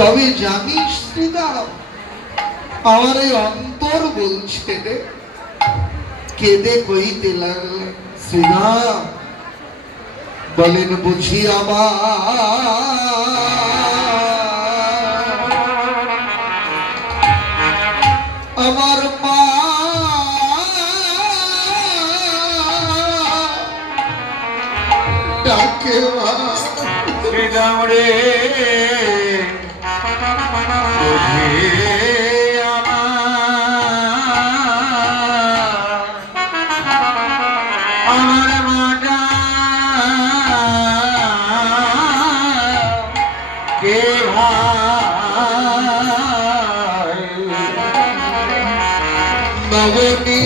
তবে জানিস শ্রীরাম, আমার এই অন্তর বলছে রে, কেঁদে কইতে লাগলে শ্রীরাম বলেন বুঝি আমার মা ডাকে শ্রীরাম রে আমার মাটা কে ভাই নবনী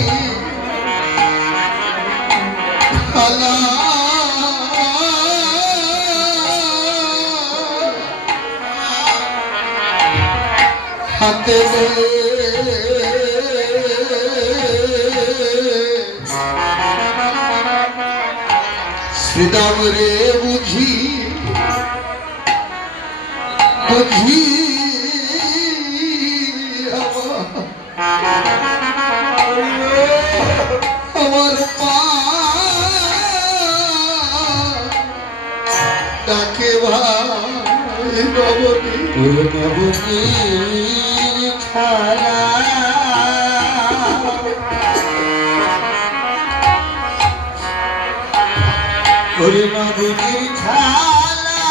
খালা হাতে শ্রীরাম রে বুঝি বুঝি আমার পা ডাকে ভাই নবনী নবনী খালা ওরে নবনীর খালা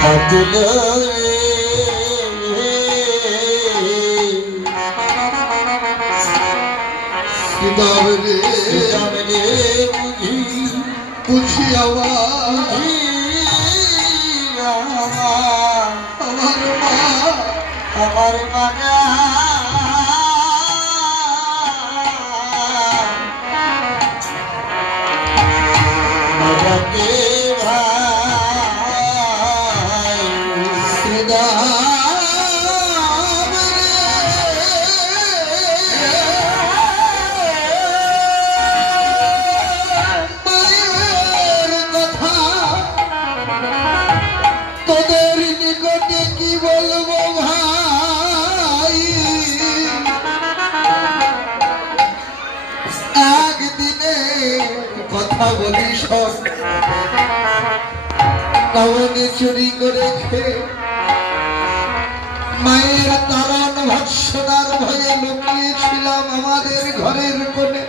হাত লয়ে শ্রীরাম রে শ্রীরাম রে বুঝি বুঝি আমার আমার মানা মাকে ভাই শ্রীরাম মায়ের কথা তোদের নিকটে কি বলবো ভাই, একদিনে কথা বলি সব নবনী চুরি করে খেয়ে মায়ের তারণ ভৎসনার ভয়ে লুকিয়েছিলাম আমাদের ঘরের কোণে।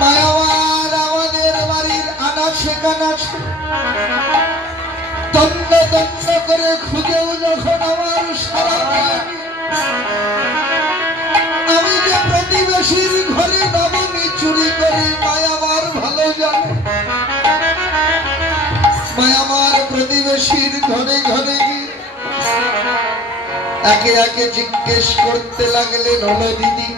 মায়াবার আমাদের বাড়ির আনাচে কানাচে তন্ন তন্ন করে খুঁজেও যখন আমার সারা পায়নি, আমি যে প্রতিবেশীর ঘরে নবনী চুরি করি মায়াবার ভালো জানে। মায়াবার প্রতিবেশীর ঘরে ঘরে গিয়ে একে একে জিজ্ঞেস করতে লাগলেন, হলো দিদি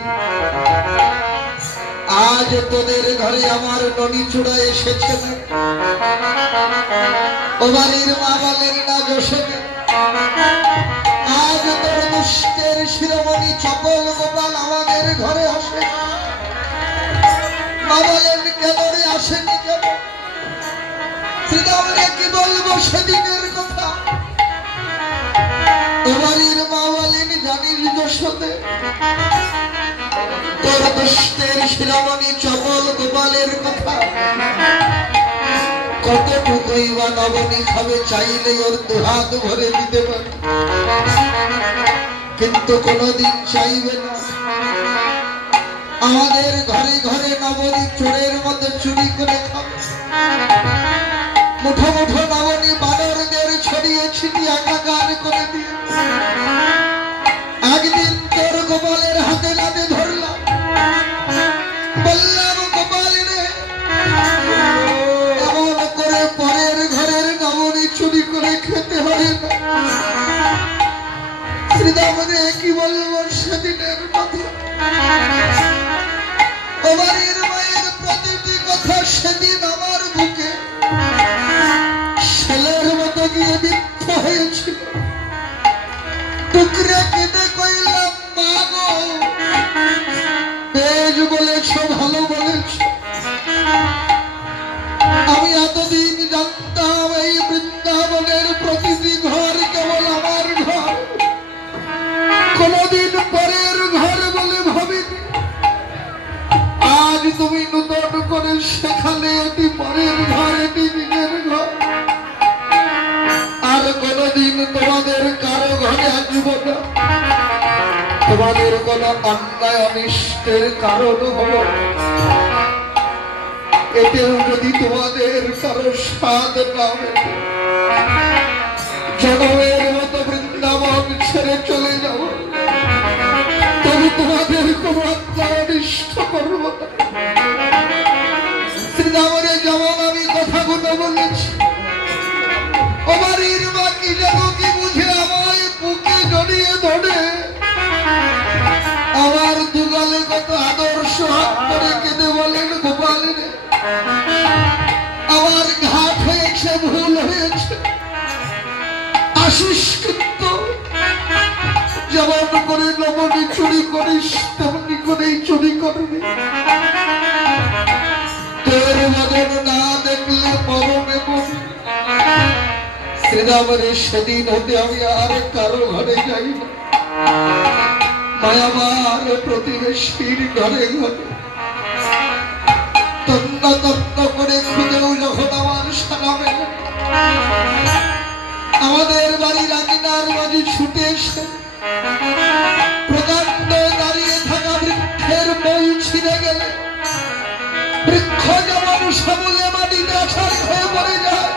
আজ তোদের ঘরে আমার ননি চূড়া এসেছে? ও বাড়ির মা বলেন না যশোদে, আজ তোর দুষ্টের শিরোমণি চপল গোপাল আমাদের ঘরে আসে। মা বলেন কেন রে আসেনি কেন? শ্রীরাম রে কি বলবো সেদিনের কথা। ও বাড়ির মা বলেন জানিস যশোদে, তোর দুষ্টের শিরোমণি চপল গোপালের কথা কতটুকুই বা নবনী খাবে, চাইলে ওর দুহাত ভরে দিতে পারে, কিন্তু কোনোদিন চাইবে না আমাদের ঘরে ঘরে নবনী চোরের মতো চুরি করে খাবে। মুঠো মুঠো নবনী বানরদের ছড়িয়ে ছিটিয়ে একাকার করে দিয়ে একদিন তোর গোপালের হাতে নাতে ধরলাম, বললাম গোপাল রে এমন করে পরের ঘরের নবনী চুরি করে খেতে হয় না। শ্রীরাম রে কি বলবো সেদিনের কথা। ও বাড়ির মায়ের প্রতিটি কথা সেদিন আমার বুকে ছেলের মতো গিয়ে বিদ্ধ হয়েছিল। টুকরে কেটে কইলাম মা গো, বেশ বলেছ ভালো বলেছ, তুমি নতুন করে সেখানে এটি পরের ঘর এটি নিজের ঘর, আর কোনদিন তোমাদের কারো ঘরে আসব না, তোমাদের কোনো অন্যায় অনিষ্টের কারণ হব না। এতেও যদি তোমাদের কারো স্বাদ না হয়, জনমের মতো বৃন্দাবন ছেড়ে চলে যাব, তবে তোমাদের কোনো অন্যায় অনিষ্ট করব না। শ্রীরামরে যেমন আমি কথাগুলো বলেছি, বাড়ির বাকি যেন কি বুঝে আমায় বুকে জড়িয়ে ধরে আমার দুগালে কত আদর্শ হাত করে কেঁদে বলেন, গোপাল রে আমার ঘাট হয়েছে, ভুল হয়েছে, আসিস কিন্তু যেমন করে লবণে চুরি করিস তেমনি করেই চুরি করবি। তোর বদন না দেখলে মরণে মরি। শ্রীরামরে সেদিন হতে আমি আর কারো ঘরে যাই না, মায়াবার প্রতিবেশীর ঘরে ঘরে তন্ন তন্ন করে খুঁজেও যখন আমার সারা মেলে, আমাদের বাড়ির আঙিনার মাঝে ছুটে এসে প্রকাণ্ড দাঁড়িয়ে থাকা বৃক্ষের মই ছিঁড়ে গেলে বৃক্ষ যেমন সমূলে মাটিতে আছাড় হয়ে পড়ে যায়,